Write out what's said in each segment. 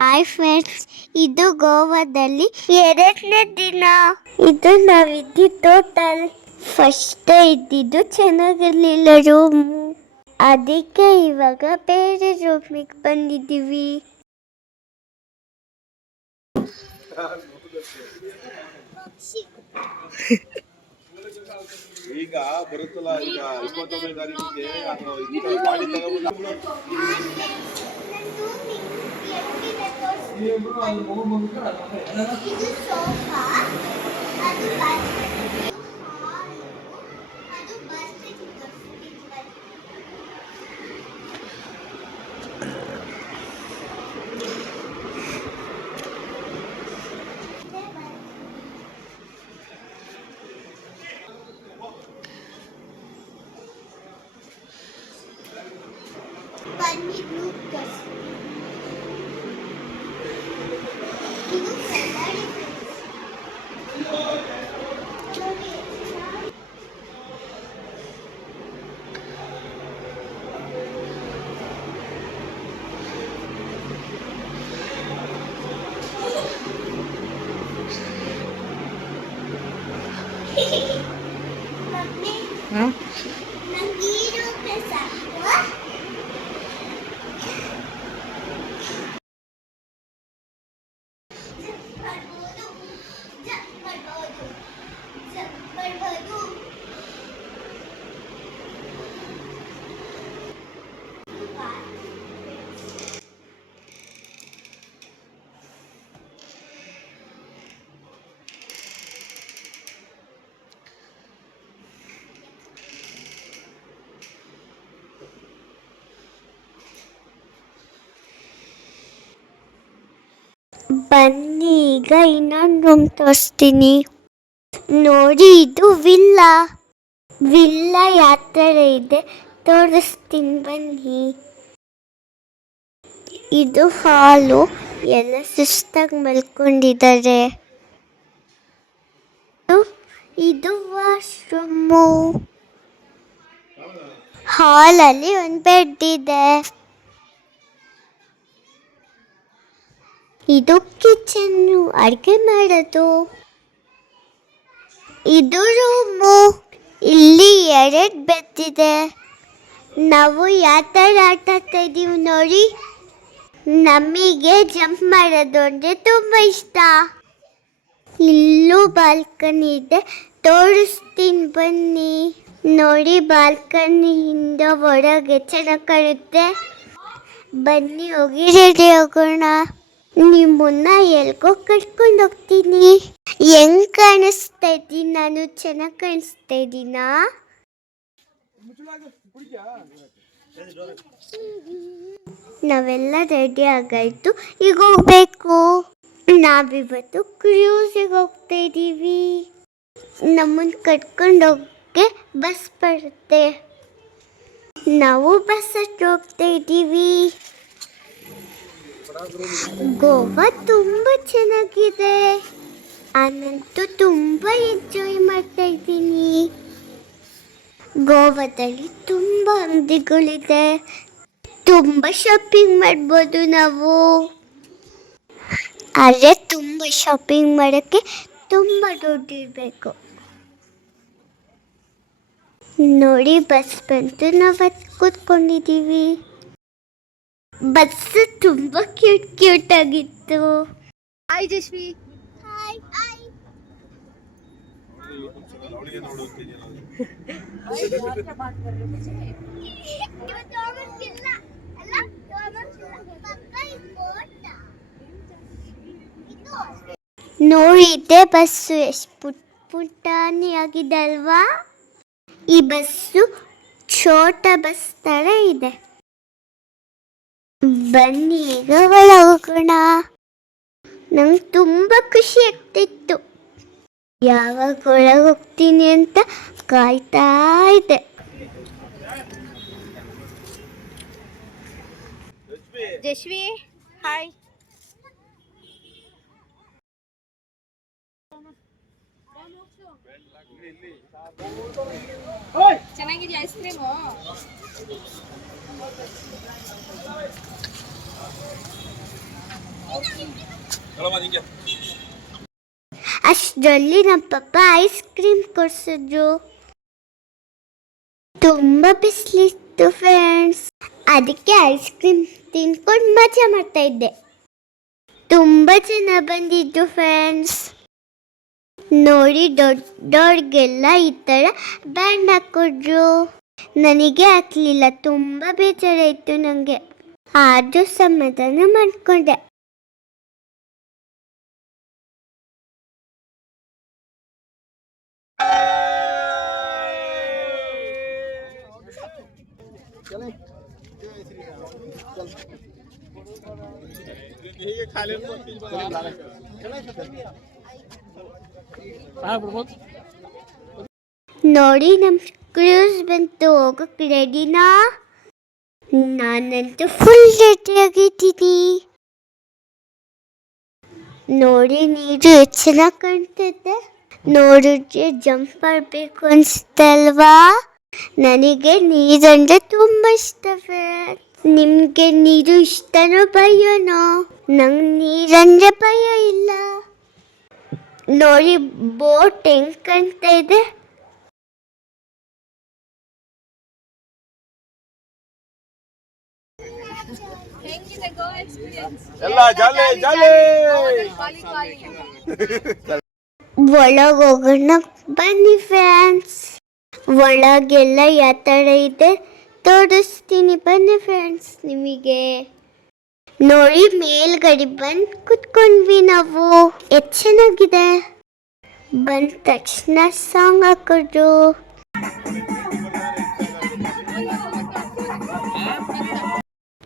Hi friends, ಇದು ಗೋವಾದಲ್ಲಿ ಎರಡನೇ ದಿನ. ಇದು ನಾವಿದ್ದಿದ್ದು ಟೋಟಲ್ ಫಸ್ಟ್ ಇದ್ದಿದ್ದು ಚೆನ್ನಾಗಿರ್ಲಿಲ್ಲ ರೂಮ್ ಅದಕ್ಕೆ ಇವಾಗ ಬೇರೆ ರೂಮಿಗೆ ಬಂದಿದ್ದೀವಿ. ಈಗ ಬರುತ್ತಲ್ಲ, ಈಗ ಇಪ್ಪತ್ತೊಂದನೇ ತಾರೀಕಿಗೆ ಇದು ಗಾಡಿ ತಗೊಂಡ್ಬಿಟ್ಟು ಪನ್ನೀರ್ ಲೂಕಸ್ ಇದು ಕನ್ನಡಿ ಮಮ್ಮಿ ಬನ್ನಿ ಈಗ ಇನ್ನೊಂದು ರೂಮ್ ತೋರಿಸ್ತೀನಿ. ನೋಡಿ, ಇದು ವಿಲ್ಲ ವಿಲ್ಲ ಯಾವ ಇದೆ. ತೋರಿಸ್ತೀನಿ, ಬನ್ನಿ. ಇದು ಹಾಲು ಎಲ್ಲ ಸುಸ್ತಾಗಿ ಮಲ್ಕೊಂಡಿದ್ದಾರೆ. ಇದು ವಾಶ್ರೂಮು ಹಾಲಲ್ಲಿ ಒಂದು ಬೆಡ್ ಇದೆ. ಇದು ಕಿಚನ್ನು ಅಡುಗೆ ಮಾಡೋದು. ಇದು ರೂಮು. ಇಲ್ಲಿ ಎರಡು ಬೆತ್ತಿದೆ ನಾವು ಯಾವ ಥರ ಆಟ ಆಡ್ತಾ ಇದ್ದೀವಿ ನೋಡಿ. ನಮಗೆ ಜಂಪ್ ಮಾಡೋದು ಅಂದರೆ ತುಂಬ ಇಷ್ಟ. ಇಲ್ಲೂ ಬಾಲ್ಕನಿ ಇದೆ. ತೋರಿಸ್ತೀನಿ ಬನ್ನಿ. ನೋಡಿ ಬಾಲ್ಕನಿಯಿಂದ ಹೊರಗೆ ಚೆನ್ನಾಗಿ ಕಾಣುತ್ತೆ. ಬನ್ನಿ ಹೋಗಿ ರೆಡಿ ಆಗೋಣ. ನಿಮ್ಮನ್ನ ಎಲ್ಗೋ ಕರ್ಕೊಂಡು ಹೋಗ್ತೀನಿ. ಹೆಂಗ್ ಕಾಣಿಸ್ತಾ ಇದ್ದೀನಿ ನಾನು? ಚೆನ್ನಾಗಿ ಕಾಣಿಸ್ತಾ ಇದ್ದೀನಾ? ನಾವೆಲ್ಲ ರೆಡಿ ಆಗಾಯ್ತು. ಈಗ ಹೋಗ್ಬೇಕು. ನಾವಿವತ್ತು ಕ್ರೂಸಿಗೆ ಹೋಗ್ತಾ ಇದ್ದೀವಿ. ನಮ್ಮನ್ನ ಕಟ್ಕೊಂಡು ಹೋಗಕ್ಕೆ ಬಸ್ ಬರುತ್ತೆ. ನಾವು ಬಸ್ ಅಷ್ಟು ಹೋಗ್ತಾ ಇದ್ದೀವಿ. ಗೋವಾ ತುಂಬ ಚೆನ್ನಾಗಿದೆ. ನಾನಂತೂ ತುಂಬ ಎಂಜಾಯ್ ಮಾಡ್ತಾ ಇದ್ದೀನಿ. ಗೋವಾದಲ್ಲಿ ತುಂಬ ಅಂಗಡಿಗಳಿದೆ ತುಂಬ ಶಾಪಿಂಗ್ ಮಾಡ್ಬೋದು ನಾವು. ಆದರೆ ತುಂಬ ಶಾಪಿಂಗ್ ಮಾಡೋಕ್ಕೆ ತುಂಬ ದುಡ್ಡು ಇರಬೇಕು. ನೋಡಿ ಬಸ್ ಬಂತು ನಾವು ಕೂತ್ಕೊಂಡಿದ್ದೀವಿ. ಬಸ್ ತುಂಬ ಕ್ಯೂಟ್ ಕ್ಯೂಟ್ ಆಗಿತ್ತು. Hi Jashvi hi hi. ನೋಡಿದ್ದೆ ಬಸ್ಸು ಎಷ್ಟು ಪುಟ್ ಪುಟಾಣಿ ಆಗಿದೆ ಅಲ್ವಾ? ಈ ಬಸ್ಸು ಛೋಟ ಬಸ್ ಥರ ಇದೆ. ಬನ್ನಿ ಈಗ ಒಳಗೆ ಹೋಗೋಣ. ನಂಗೆ ತುಂಬ ಖುಷಿ ಆಗ್ತಿತ್ತು. ಯಾವಾಗ ಒಳಗೆ ಹೋಗ್ತೀನಿ ಅಂತ ಕಾಯ್ತಾ ಇದೆ ಜಶ್ವಿ ಹಾಯ್ ಚೆನ್ನಾಗಿದೆಯಾ ಐಸ್ ಕ್ರೀಮು ಅಷ್ಟರಲ್ಲಿ ನಮ್ಮ ಪಪ್ಪ ಐಸ್ ಕ್ರೀಮ್ ಕೊಡ್ಸಿದ್ರು. ತುಂಬ ಬಿಸಿಲಿತ್ತು ಫ್ರೆಂಡ್ಸ್ ಅದಕ್ಕೆ ಐಸ್ ಕ್ರೀಮ್ ತಿನ್ಕೊಂಡು ಮಜಾ ಮಾಡ್ತಾ ಇದ್ದೆ. ತುಂಬ ಜನ ಬಂದಿದ್ದು ಫ್ರೆಂಡ್ಸ್ ನೋಡಿ ದೊಡ್ಡವ್ರಿಗೆಲ್ಲ ಈ ಥರ ಬ್ಯಾಂಡ್ ಹಾಕಿದ್ರು ನನಗೆ ಹಾಕ್ಲಿಲ್ಲ, ತುಂಬ ಬೇಜಾರಾಯಿತು ನನಗೆ ಆದರೂ ಸಮಾಧಾನ ಮಾಡಿಕೊಂಡೆ. ಹೀಗೆ ನೋಡಿ ನಮ್ಮ ಕ್ರೂಸ್ ಬಂತು ಹೋಗಕ್ಕೆ ರೆಡಿನಾ ನಾನಂತೂ ಫುಲ್ ರೆಡಿ ಆಗಿದ್ದೀನಿ. ನೋಡಿ, ನೀರು ಎಷ್ಟು ಚೆನ್ನಾಗಿ ಕಾಣ್ತೈತೆ. ನೋಡಿದ್ರೆ ಜಂಪ್ ಮಾಡಬೇಕು ಅನ್ಸುತ್ತಲ್ವಾ ನನಗೆ ನೀರಂದ್ರೆ ತುಂಬ ಇಷ್ಟವೇ. ನಿಮಗೆ ನೀರು ಇಷ್ಟನೋ ಭಯನೋ? ನಂಗೆ ನೀರಂದ್ರೆ ಭಯ ಇಲ್ಲ. ನೋಡಿ ಬೋಟ್ ಹೆಂಗ್ ಕಾಣ್ತಾ ಇದೆ? ಒಳಗ ಹೋಗೋಣ ಬನ್ನಿ ಫ್ರೆಂಡ್ಸ್. ಒಳಗೆಲ್ಲ ಯಾವ ಥರ ಇದೆ? ತೋರಿಸ್ತೀನಿ ಬನ್ನಿ ಫ್ರೆಂಡ್ಸ್ ನಿಮಗೆ. ನೋಡಿ ಮೇಲ್ಗಡೆ ಬಂದು ಕುತ್ಕೊಂಡ್ವಿ ನಾವು. ಎಷ್ಟು ಚೆನ್ನಾಗಿದೆ ಬಂದ ತಕ್ಷಣ ಸಾಂಗ್ ಹಾಕಿದ್ರು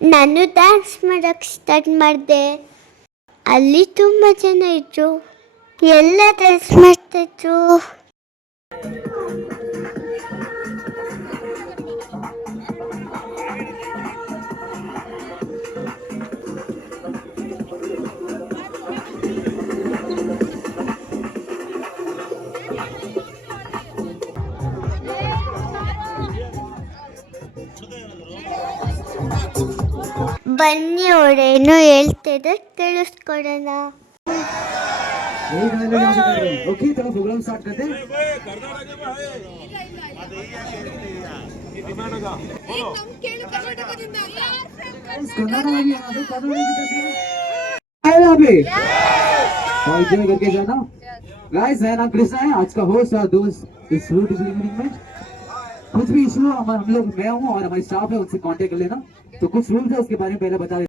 ನಾನು ಡ್ಯಾನ್ಸ್ ಮಾಡಕ್ಕೆ ಸ್ಟಾರ್ಟ್ ಮಾಡಿದೆ. ಅಲ್ಲಿ ತುಂಬ ಜನ ಇದ್ರು. ಎಲ್ಲ ಡ್ಯಾನ್ಸ್ ಮಾಡ್ತಿದ್ರು. ಬನ್ನಿ ಅವರೇನು ಹೇಳ್ತಿದ್ರೆ ತಿಳಿಸ್ಕೊಡೋಣ एक गाने यहाँ से कर रहे हैं ओके चलो प्रोग्राम स्टार्ट करते हैं ಕರ್ನಾಟಕ ಈಗ ನಮ್ ಕೇಳು ಕರ್ನಾಟಕದಿಂದ Guys, कर्नाटक में भी यहाँ पे कर्नाटक की तस्वीर आए यहाँ पे और इतने करके जाना गाइस मैं नाम कृष्णा है आज का होस्ट और दोस्त इस रूट इवनिंग में कुछ भी इशू हम हम लोग मैं हूँ और हमारी स्टाफ है उनसे कांटेक्ट कर लेना तो कुछ रूल्स है उसके बारे में पहले बता देते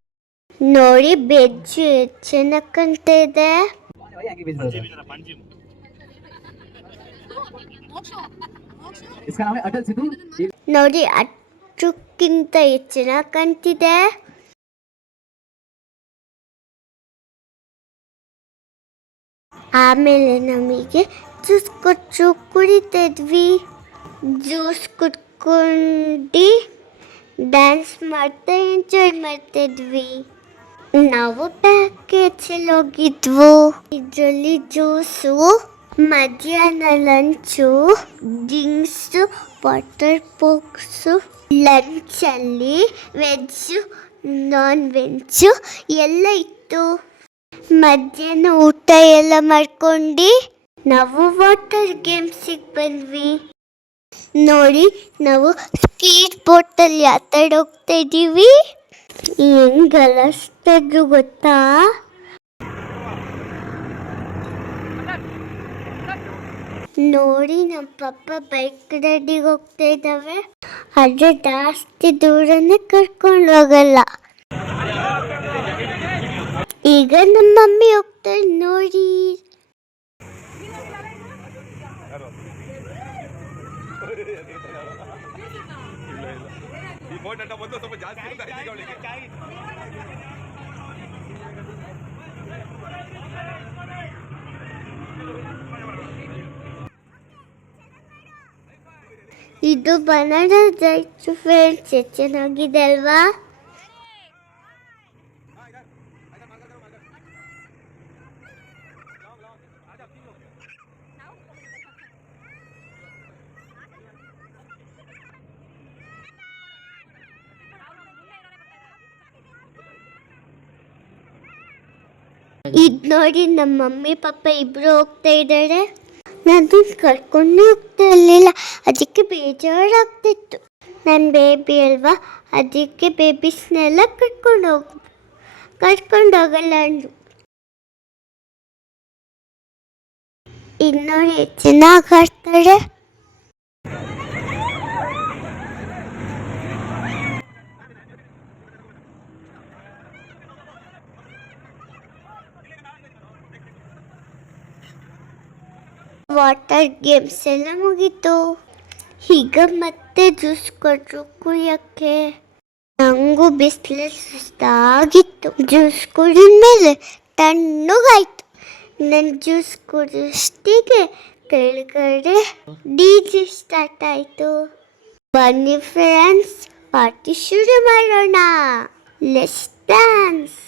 ನೋಡಿ ಬೆಜ್ಜು ಎಷ್ಟು ಚೆನ್ನಾಗಿ ಕಾಣ್ತಾ ಇದೆ हैं भाई आगे भेज दो इसका नाम है अटल सिद्धू ये ನೋಡಿ ಅಷ್ಟಕ್ಕಿಂತ ಎಷ್ಟು ಚೆನ್ನಾಗಿ ಕಾಣ್ತಿದೆ ಆಮೇಲೆ ನಮಗೆ ಜ್ಯೂಸ್ ಕೊಟ್ಟು ಕುಡಿತಿದ್ವಿ ಜ್ಯೂಸ್ ಕುಟ್ಕೊಂಡು ಡ್ಯಾನ್ಸ್ ಮಾಡ್ತಾ ಎಂಜಾಯ್ ಮಾಡ್ತಿದ್ವಿ. ನಾವು ಪ್ಯಾಕೇಜಲ್ಲಿ ಹೋಗಿದ್ವು. ಇದರಲ್ಲಿ ಜ್ಯೂಸು ಮಧ್ಯಾಹ್ನ ಲಂಚು ಡ್ರಿಂಕ್ಸು ವಾಟರ್ ಬಾಕ್ಸು ಲಂಚಲ್ಲಿ ವೆಜ್ಜು ನಾನ್ ವೆಜ್ಜು ಎಲ್ಲ ಇತ್ತು. ಮಧ್ಯಾಹ್ನ ಊಟ ಎಲ್ಲ ಮಾಡ್ಕೊಂಡು ನಾವು ವಾಟರ್ ಗೇಮ್ಸಿಗೆ ಬಂದ್ವಿ. ನೋಡಿ, ನಾವು ಸ್ಕೀಟ್ ಬೋಟಲ್ಲಿ ಥರ ಹೋಗ್ತಾ ಇದ್ದೀವಿ ಹೆಂಗ್ ಅಲಸ್ತಿದ್ರು ಗೊತ್ತಾ? ನೋಡಿ ನಮ್ಮ ಪಪ್ಪ ಬೈಕ್ ರೈಡಿಗೆ ಹೋಗ್ತಾ ಇದ್ದಾವೆ ಆದರೆ ಜಾಸ್ತಿ ದೂರನೇ ಕರ್ಕೊಂಡು ಹೋಗಲ್ಲ. ಈಗ ನಮ್ಮ ಮಮ್ಮಿ ಹೋಗ್ತಾರೆ ನೋಡಿ. ಈ ಬೋಟ್ ಅಡ್ಡ ಬಂದು ಸ್ವಲ್ಪ ಜಾಸ್ತಿ ಅಂತ ಐದು ಅವಳಿಗೆ. ಇದು ಬನಾನ ಜಾಯ್ತು ಫ್ರೆಂಡ್ಸ್ ಚೆನ್ನಾಗಿದೆ ಅಲ್ವಾ ಇದ್ ನೋಡಿ ನಮ್ಮ ಮಮ್ಮಿ ಪಾಪ ಇಬ್ರು ಹೋಗ್ತಾ ಇದ್ದಾರೆ. ನಾನು ಕರ್ಕೊಂಡು ಹೋಗ್ತಾ ಇರಲಿಲ್ಲ. ಅದಕ್ಕೆ ಬೇಜಾರಾಗ್ತಿತ್ತು. ನನ್ನ ಬೇಬಿ ಅಲ್ವಾ? ಅದಕ್ಕೆ ಬೇಬಿಸ್ನೆಲ್ಲ ಕರ್ಕೊಂಡು ಹೋಗ್, ಕರ್ಕೊಂಡು ಹೋಗಲ್ಲ ಅಂದು ಇನ್ನೂ ಹೆಚ್ಚಿನ ಆಡ್ತಾರೆ ವಾಟರ್ ಗೇಮ್ಸ್ ಎಲ್ಲ ಮುಗೀತು. ಈಗ ಮತ್ತೆ ಜ್ಯೂಸ್ ಕೊಟ್ಟರು ಕುಯ್ಯಕ್ಕೆ ನಂಗೂ ಬಿಸಿಲು ಸುಸ್ತಾಗಿತ್ತು. ಜ್ಯೂಸ್ ಕುಡಿದ ಮೇಲೆ ತಣ್ಣಗಾಯ್ತು. ನನ್ನ ಜ್ಯೂಸ್ ಕುಡಿಸ್ತಿಗೆ ಕೆಳಗಡೆ ಡಿ ಜೆ ಸ್ಟಾರ್ಟ್ ಆಯಿತು. ಬನ್ನಿ ಫ್ರೆಂಡ್ಸ್ ಪಾರ್ಟಿ ಶುರು ಮಾಡೋಣ. ಲೆಸ್ ಡ್ಯಾನ್ಸ್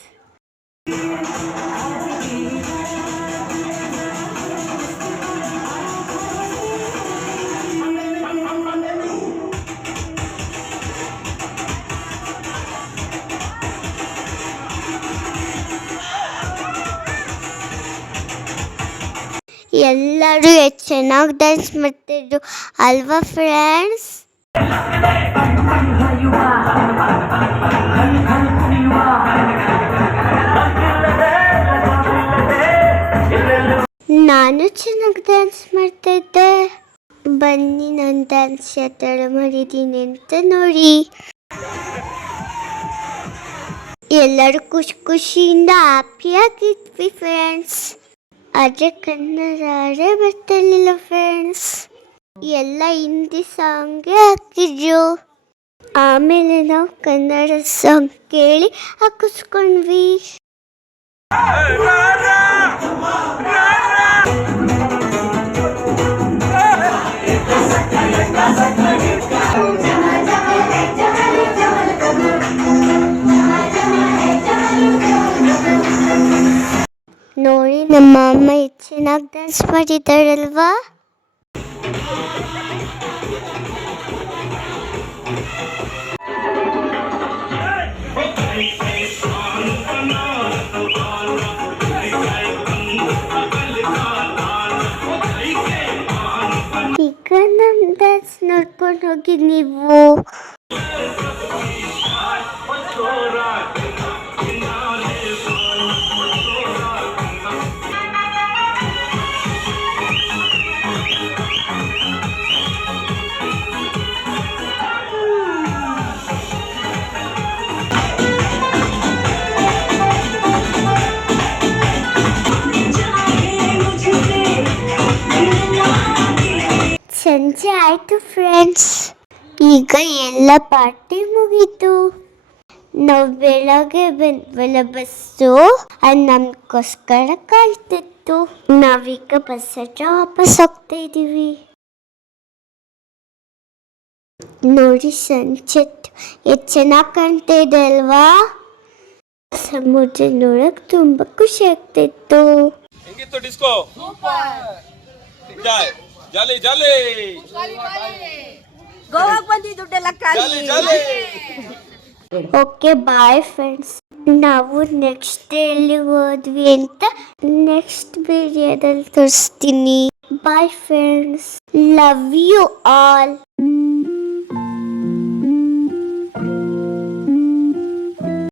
ಎಲ್ಲರೂ ಎಷ್ಟು ಚೆನ್ನಾಗಿ ಡ್ಯಾನ್ಸ್ ಮಾಡ್ತಿದ್ರು ಅಲ್ವಾ ಫ್ರೆಂಡ್ಸ್ ನಾನು ಚೆನ್ನಾಗಿ ಡ್ಯಾನ್ಸ್ ಮಾಡ್ತಿದ್ದೆ. ಬನ್ನಿ, ನಾನು ಡ್ಯಾನ್ಸ್ ಯಾವ ಥರ ಮಾಡಿದ್ದೀನಿ ಅಂತ ನೋಡಿ. ಎಲ್ಲರೂ ಖುಷಿ ಖುಷಿಯಿಂದ ಹ್ಯಾಪಿಯಾಗಿದ್ವಿ ಫ್ರೆಂಡ್ಸ್ ಆದರೆ ಕನ್ನಡ ಬರ್ತಿರ್ಲಿಲ್ಲ ಫ್ರೆಂಡ್ಸ್ ಎಲ್ಲ ಹಿಂದಿ ಸಾಂಗೇ ಹಾಕಿದ್ರು ಆಮೇಲೆ ನಾವು ಕನ್ನಡ ಸಾಂಗ್ ಕೇಳಿ ಹಾಕಿಸ್ಕೊಂಡ್ವಿ ನೋಡಿ ನಮ್ಮ ಅಮ್ಮ ಎಷ್ಟು ಚೆನ್ನಾಗಿ ಡ್ಯಾನ್ಸ್ ಮಾಡಿದ್ದಾರಲ್ವಾ ಈಗ ನಮ್ಮ ಡ್ಯಾನ್ಸ್ ನೋಡ್ಕೊಂಡು ಹೋಗಿ ನೀವು ಸಂಜೆ ಆಯಿತು ಫ್ರೆಂಡ್ಸ್ ಈಗ ಎಲ್ಲ ಪಾರ್ಟಿ ಮುಗೀತು. ನಾವು ಬೆಳಗ್ಗೆ ಬಂದ್ವಲ್ಲ ಬಸ್ಸು ಅದು ನಮಗೋಸ್ಕರ ಕಾಯ್ತಿತ್ತು. ನಾವೀಗ ಬಸ್ ಹತ್ರ ವಾಪಸ್ ಹೋಗ್ತಾ ಇದ್ದೀವಿ ನೋಡಿ ಸಂಜೆ ಎಷ್ಟು ಚೆನ್ನಾಗಿ ಕಾಣ್ತಾ ಇದೆ ಅಲ್ವಾ? ಸಮುದ್ರ ನೋಡಕ್ ತುಂಬಾ ಖುಷಿ ಆಗ್ತಿತ್ತು. ಹೆಂಗಿತ್ತು ಡಿಸ್ಕೋ ಎಂಜಾಯ್ ಜಾಲಿ ಜಾಲಿ. ಗೋವಾಕ್ ಬಂದಿ ದುಡ್ಡೆಲ್ಲ jolly jolly. Okay bye friends ನಾವು ನೆಕ್ಸ್ಟ್ ಎಲ್ಲಿ ಹೋದ್ವಿ ಅಂತ ನೆಕ್ಸ್ಟ್ ವಿಡಿಯೋದಲ್ಲಿ ತೋರಿಸ್ತೀನಿ. Bye friends love you all